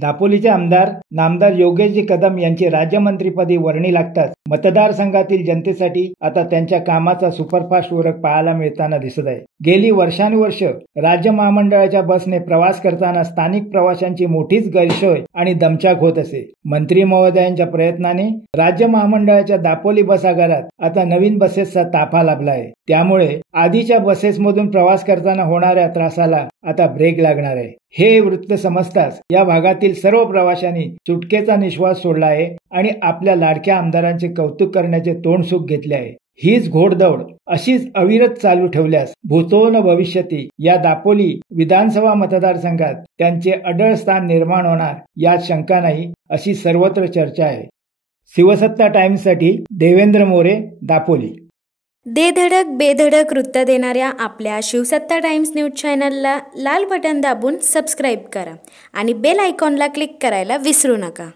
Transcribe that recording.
दापोलीचे आमदार नामदार योगेशजी कदम यांची राज्यमंत्रीपदी वर्णी लागताच मतदारसंघातील जनतेसाठी आता त्यांच्या कामाचा सुपरफास्ट उरक पाहायला मिळताना दिसत आहे। गेली वर्षानुवर्ष राज्य महामंडळाच्या बसने प्रवास करताना स्थानिक प्रवाशांची मोठीच गैरसोय आणि दमछाक होत असे। मंत्री महोदयांच्या प्रयत्नाने राज्य महामंडळाच्या दापोली बस आगारात आता नवीन बसेसचा ताफा लाभला आहे। त्यामुळे आधीच्या बसेसमधून प्रवास करताना होणाऱ्या त्रासाला आता ब्रेक लागणार आहे। हे वृत्त समजताच या भागातील सर्व प्रवाशांनी सुटकेचा निश्वास सोडला आहे आणि आपल्या लाडक्या आमदारांचे कौतुक करण्याचे तोंड सुख घेतले आहे। हीच घोडदौड अशीच अविरत चालू ठेवल्यास भूतो न भविष्यती या दापोली विधानसभा मतदारसंघात त्यांचे अढळ स्थान निर्माण होणार यात शंका नाही, अशी सर्वत्र चर्चा आहे। शिवसत्ता टाइम्ससाठी देवेंद्र मोरे, दापोली। दे धडक बेधडक वृत्त देणाऱ्या आपल्या शिवसत्ता टाइम्स न्यूज चॅनलला लाल बटन दाबून सबस्क्राईब करा आणि बेल आयकॉनला क्लिक करायला विसरू नका।